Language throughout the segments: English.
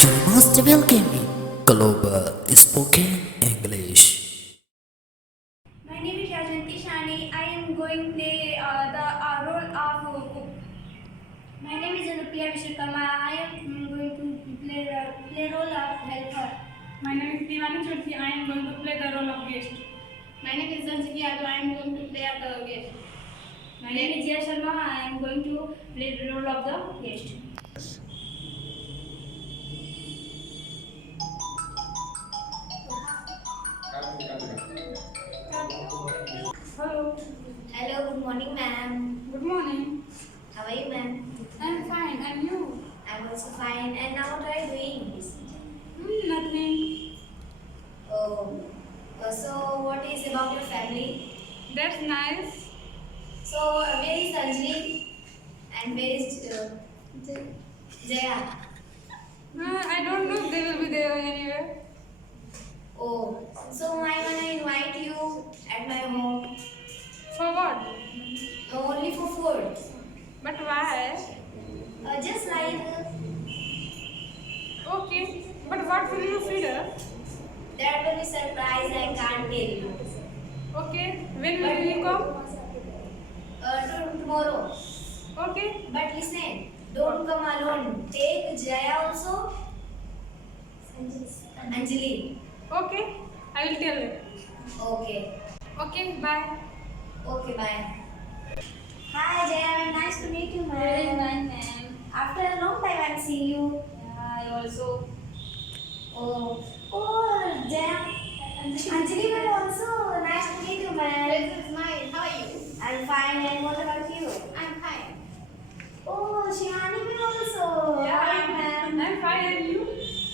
You must welcome in Global Spoken English. My name is Rajanti Shani. I am going to play the role of cook. My name is Anupriya Vishwakarma. I am going to play role of helper. My name is Divani Churchi. I am going to play the role of guest. My name is Zanjiki Yadav. I am going to play the guest. My name is Jaya Sharma. I am going to play the role of the guest. Hello. Hello, good morning, ma'am. Good morning. How are you, ma'am? I am fine. And you? I'm also fine. And now what are you doing? Nothing. Oh, so what is about your family? That's nice. So where is Anjali and where is Jaya? I don't know. They will be there anywhere. Oh, so I wanna invite you at my home For what? only for food. But why? Just like Okay. But what will you feed us? that will be surprise. I can't tell you. Okay. When will you come? Tomorrow. Okay. But listen, don't come alone. Take Jaya also. Anjali. Okay. I will tell you. Okay. Okay. Bye. Okay, bye. Hi Jaya, nice to meet you, ma'am. Very nice, ma'am. After a long time I'm seeing you. Yeah, I also. Oh, Jaya. Anjali ma'am also. Nice to meet you, ma'am. This is nice. How are you? I'm fine. And what about you? I'm fine. Oh, Shivani ma'am also. Hi, ma'am. I'm fine. And you?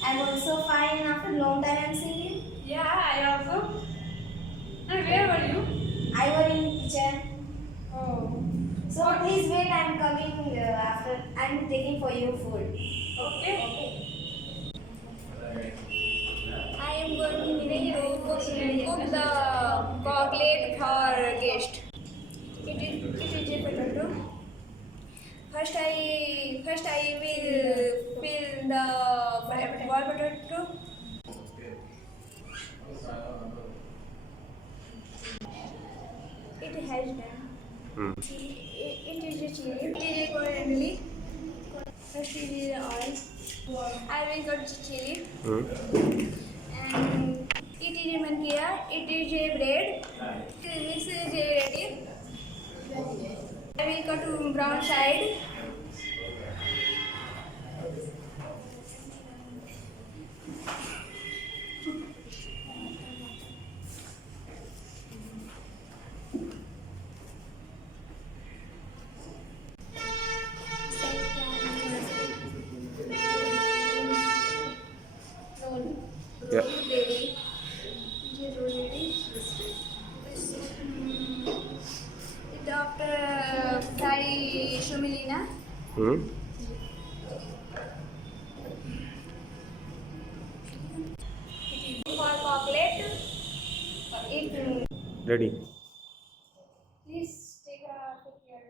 I'm also fine. After a long time I'm seeing you. Yeah, I also. And where were you? I was in kitchen. Oh. So please wait. I'm coming after. I'm taking for you food. Okay. I am going to cook the chocolate for guest. It is a potato. First I will fill the boiled potato. It has done. It is a chili. It is a coriander. First it is oil. I will cut the chili. And it is a mankia. It is a bread. The mix is ready. I will cut to brown side. Yeah. Ready. It is ready. It after fry shumilina. Hmm. For chocolate. It Ready. please take a picture.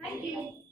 Thank you.